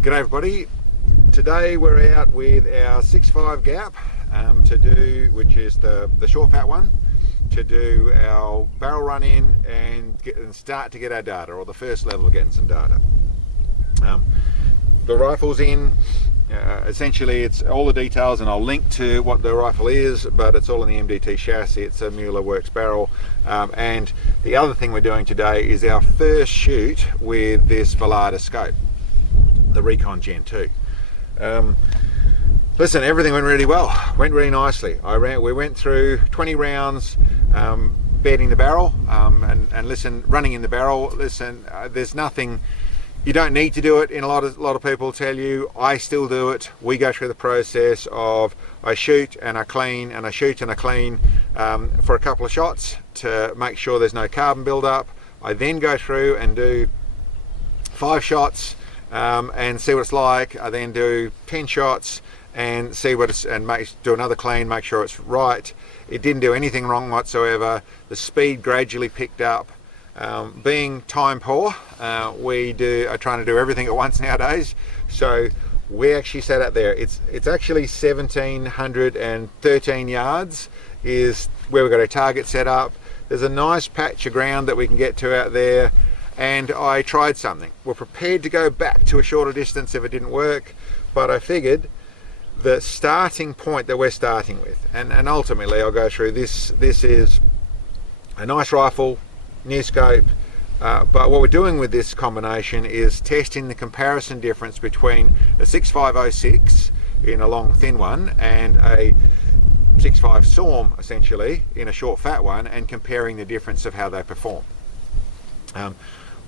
G'day everybody. Today we're out with our 6.5 gap which is the short fat one, to do our barrel run in and start to get our data, or the first level of getting some data. The rifle's in. Essentially it's all the details, and I'll link to what the rifle is, but it's all in the MDT chassis. It's a Muller Works barrel, and the other thing we're doing today is our first shoot with this VALDADA scope, the Recon G2. Listen, everything went really well, went really nicely. We went through 20 rounds bedding the barrel, and listen, running in the barrel. Listen, there's nothing, you don't need to do it. In a lot of people tell you, I still do it. We go through the process of I shoot and I clean, and I shoot and I clean for a couple of shots to make sure there's no carbon buildup. I then go through and do 5 shots and see what it's like. I then do 10 shots and see what it's, and do another clean, make sure it's right. It didn't do anything wrong whatsoever. The speed gradually picked up. Being time poor, are trying to do everything at once nowadays. So we actually sat out there. It's actually 1713 yards is where we've got our target set up. There's a nice patch of ground that we can get to out there. And I tried something. We're prepared to go back to a shorter distance if it didn't work, but I figured the starting point that we're starting with, and ultimately I'll go through this. This is a nice rifle, near scope, but what we're doing with this combination is testing the comparison difference between a 6506 in a long thin one and a 6.5 SAUM essentially in a short fat one, and comparing the difference of how they perform.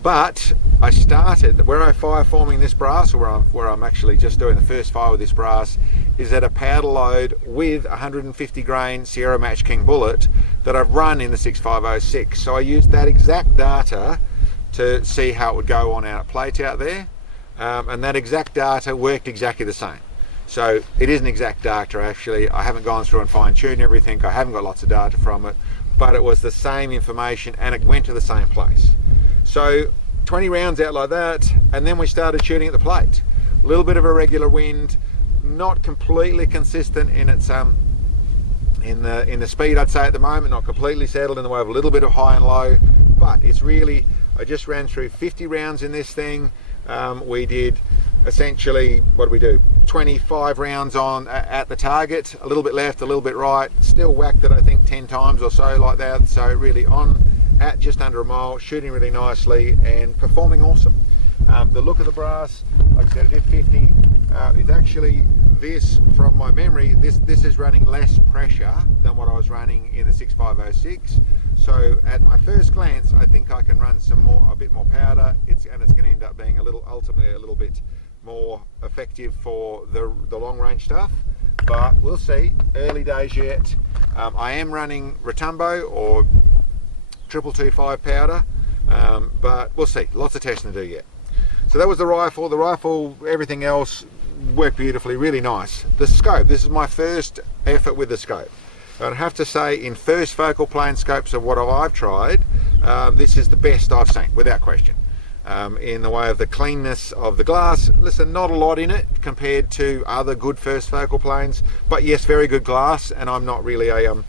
But I started, where I fire forming this brass, or where I'm actually just doing the first fire with this brass, is at a powder load with 150 grain Sierra Match King bullet that I've run in the 6506. So I used that exact data to see how it would go on out at plate out there, and that exact data worked exactly the same. So it is an exact data actually. I haven't gone through and fine-tuned everything. I haven't got lots of data from it, but it was the same information and it went to the same place. So 20 rounds out like that, and then we started shooting at the plate. A little bit of irregular wind, not completely consistent in its in the speed, I'd say at the moment, not completely settled, in the way of a little bit of high and low, but it's really, I just ran through 50 rounds in this thing. We did essentially, what did we do? 25 rounds on at the target, a little bit left, a little bit right, still whacked it I think 10 times or so like that. So really on at just under a mile, shooting really nicely and performing awesome. The look of the brass, like I said, I did 50. It's actually, this, from my memory, this is running less pressure than what I was running in the 6506. So at my first glance, I think I can run a bit more powder. It's going to end up being ultimately a little bit more effective for the long range stuff. But we'll see. Early days yet. I am running Rotumbo or 225 powder, but we'll see. Lots of testing to do yet. So that was the rifle. The rifle, everything else worked beautifully, really nice. The scope, this is my first effort with the scope. I'd have to say, in first focal plane scopes of what I've tried, this is the best I've seen, without question. In the way of the cleanness of the glass, listen, not a lot in it compared to other good first focal planes, but yes, very good glass, and I'm not really a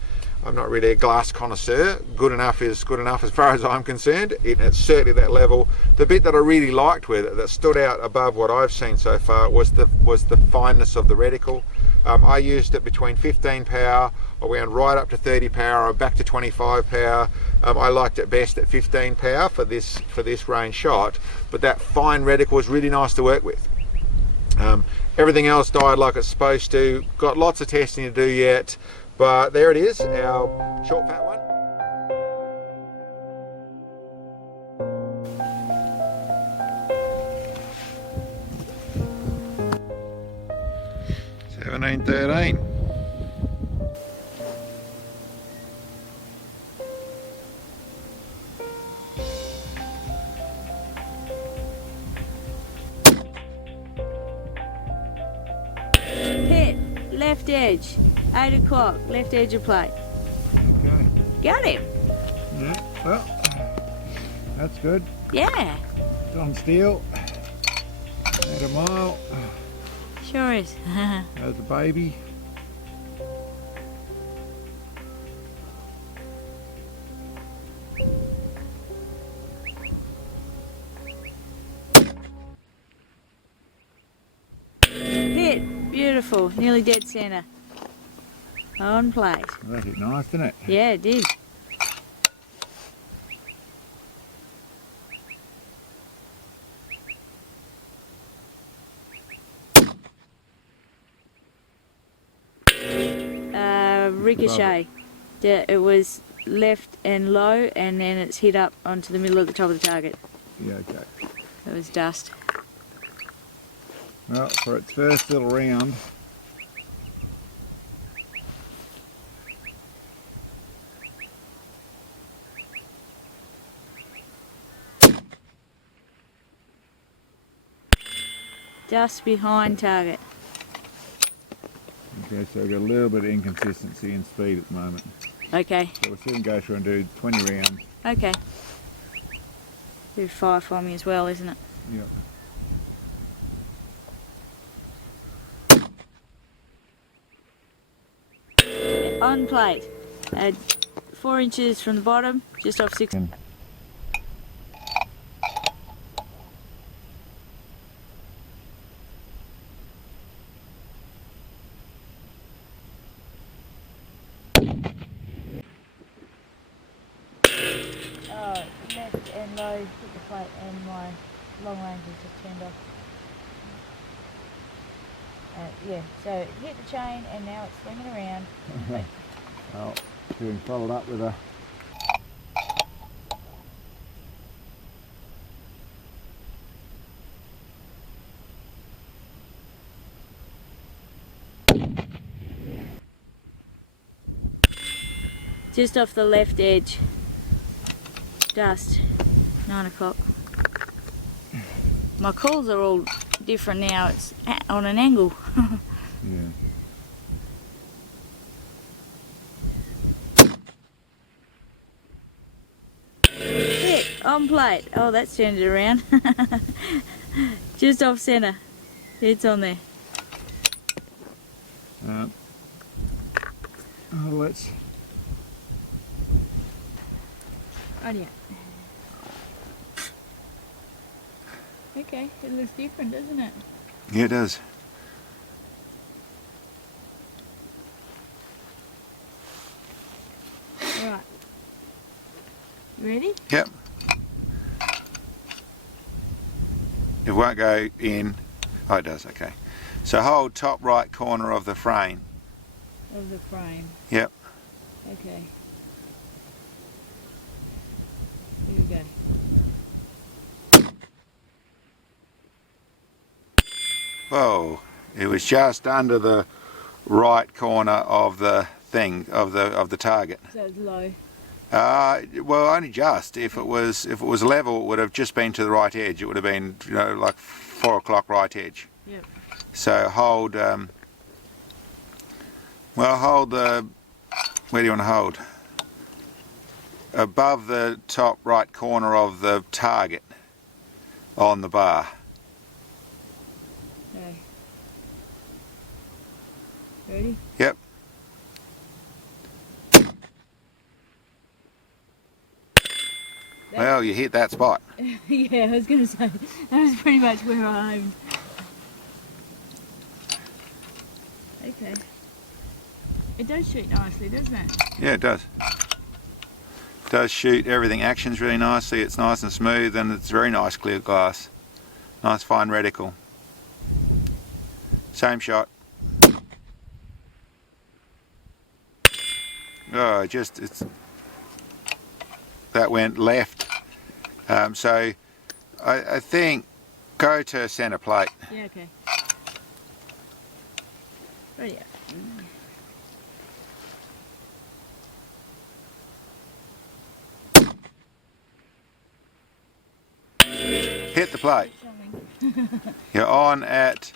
glass connoisseur. Good enough is good enough as far as I'm concerned. It's certainly that level. The bit that I really liked with it, that stood out above what I've seen so far, was the fineness of the reticle. I used it between 15 power, I went right up to 30 power, or back to 25 power. I liked it best at 15 power for this range shot, but that fine reticle was really nice to work with. Everything else died like it's supposed to. Got lots of testing to do yet. But there it is, our short fat one. $17.13. Hit left edge. 8 o'clock, left edge of plate. Okay. Got him. Yeah, well, that's good. Yeah. It's on steel. At a mile. Sure is. There's the baby. Hit. Beautiful. Nearly dead centre. On plate. That hit nice, didn't it? Yeah, it did. Ricochet. Yeah, it was left and low, and then it's hit up onto the middle of the top of the target. Yeah, okay. It was dust. Well, for its first little round, Just behind target. okay, so we've got a little bit of inconsistency in speed at the moment. Okay. So we'll soon go through and do 20 rounds. Okay. Do fire for me as well, isn't it? Yep. On plate. 4 inches from the bottom, just off 6. Left and low, hit the plate, and my long range was just turned off. Yeah, so it hit the chain and now it's swinging around. Well, being followed up with a Just off the left edge. Dust. 9 o'clock. My calls are all different now. It's on an angle. yeah. Hit on plate. Oh, that's turned it around. Just off centre. It's on there. Oh, let's. Oh yeah. Okay, it looks different, doesn't it? Yeah, it does. Alright. You ready? Yep. It won't go in. Oh, it does, okay. So hold top right corner of the frame. Of the frame. Yep. Okay. Here we go. Whoa, it was just under the right corner of the thing, of the target. So it's low. Well, only just. If it was level, it would have just been to the right edge. It would have been, you know, like 4 o'clock right edge. Yep. So hold, well, hold the, where do you want to hold? Above the top right corner of the target on the bar. Okay. Ready? Yep. Well, you hit that spot. Yeah, I was going to say, that was pretty much where I aimed. Okay. It does shoot nicely, doesn't it? Yeah, it does. It does shoot. Everything actions really nicely. It's nice and smooth, and it's very nice clear glass. Nice fine reticle. Same shot. Oh, it's that went left. So I think go to centre plate. Yeah, okay. Ready up. Hit the plate. You're on at,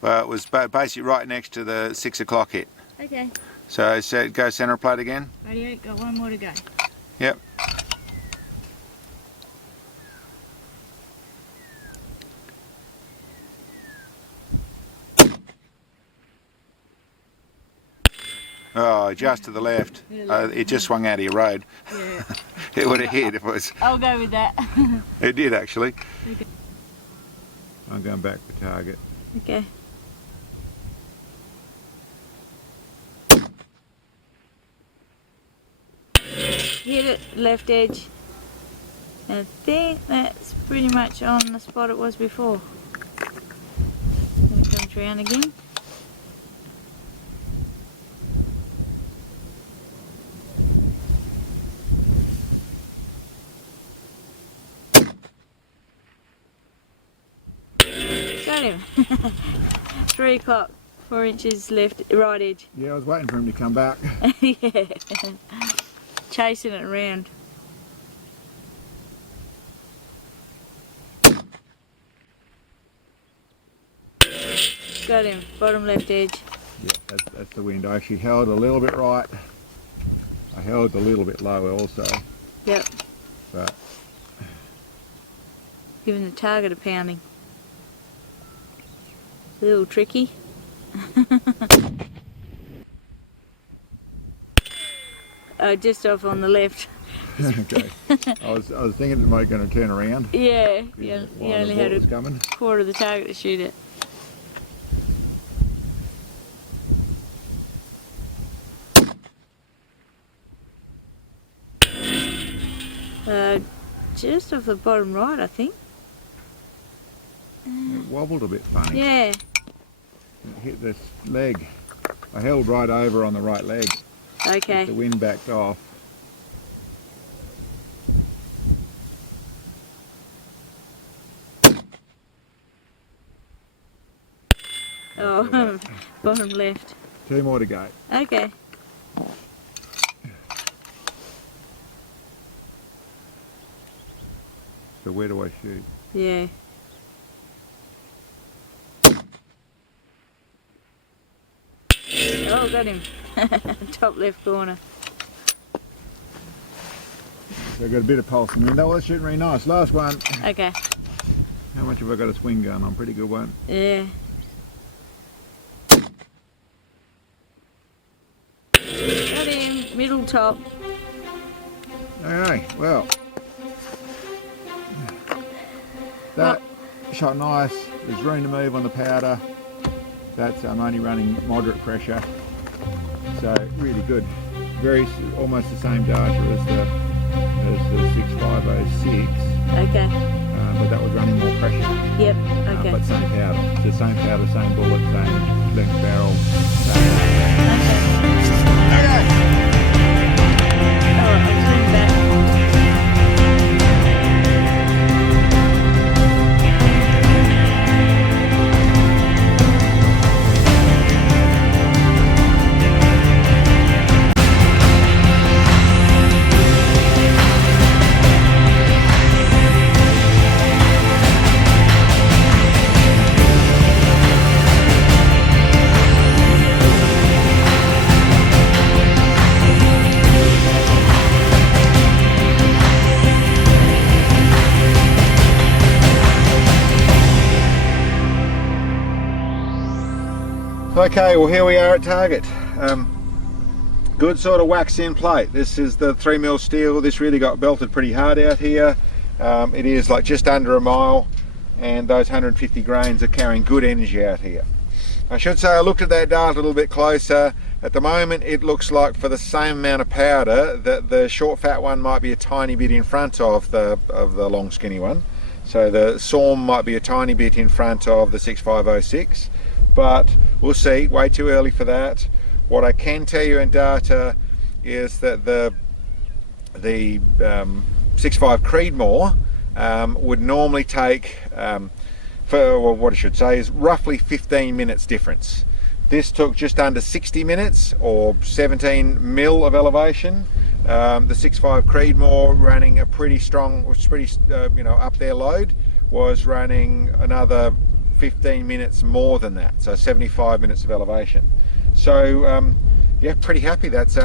well, it was basically right next to the 6 o'clock hit. Okay. So go centre plate again. Radio, got one more to go. Yep. Oh, just to the left. It just swung out of your road. Yeah. It would have hit if it was. I'll go with that. It did actually. Okay. I'm going back for target. Okay. Hit it, left edge. I think that's pretty much on the spot it was before. Gonna come around again. Got him. 3 o'clock, 4 inches left, right edge. Yeah, I was waiting for him to come back. Yeah. Chasing it around. Got him, bottom left edge. Yeah, that's the wind. I actually held a little bit right. I held a little bit low also. Yep. But Giving the target a pounding. A little tricky. Just off on the left. okay. I was thinking it might going to turn around. Yeah, you only had a coming. quarter of the target to shoot it. Just off the bottom right, I think. It wobbled a bit funny. Yeah. It hit this leg. I held right over on the right leg. Okay. The wind backed off. Oh, bottom left. 2 more to go. Okay. So where do I shoot? Yeah. Oh, got him. Top left corner. So I've got a bit of pulse in the window. That's shooting really nice. Last one. Okay. How much have I got a swing gun on? Pretty good one. Yeah. Got him. Middle top. Okay, well. That shot nice. There's room to move on the powder. That's only running moderate pressure. So really good. Almost the same data as the 6506. Okay. But that was running more pressure. Yep. Okay. But same powder. The same powder, same bullet, same length barrel. Okay. Oh, I'll zoom back. Okay, well here we are at target. Good sort of wax in plate. This is the 3 mil steel. This really got belted pretty hard out here. It is like just under a mile, and those 150 grains are carrying good energy out here. I should say I looked at that dart a little bit closer. At the moment it looks like for the same amount of powder that the short fat one might be a tiny bit in front of the long skinny one. So the SAUM might be a tiny bit in front of the 6506. But we'll see, way too early for that. What I can tell you in data is that the 65 Creedmoor would normally take, well, what I should say is roughly 15 minutes difference. This took just under 60 minutes, or 17 mil of elevation. The 65 Creedmoor running a pretty strong, up there load, was running another 15 minutes more than that, so 75 minutes of elevation. So yeah, pretty happy. That's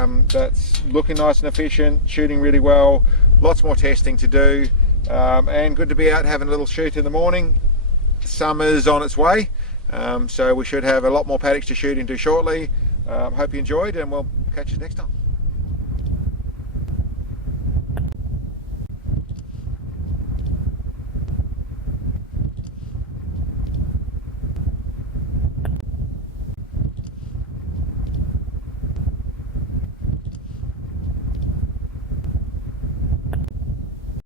looking nice and efficient, shooting really well. Lots more testing to do, and good to be out having a little shoot in the morning. Summer's on its way, so we should have a lot more paddocks to shoot into shortly. Hope you enjoyed, and we'll catch you next time.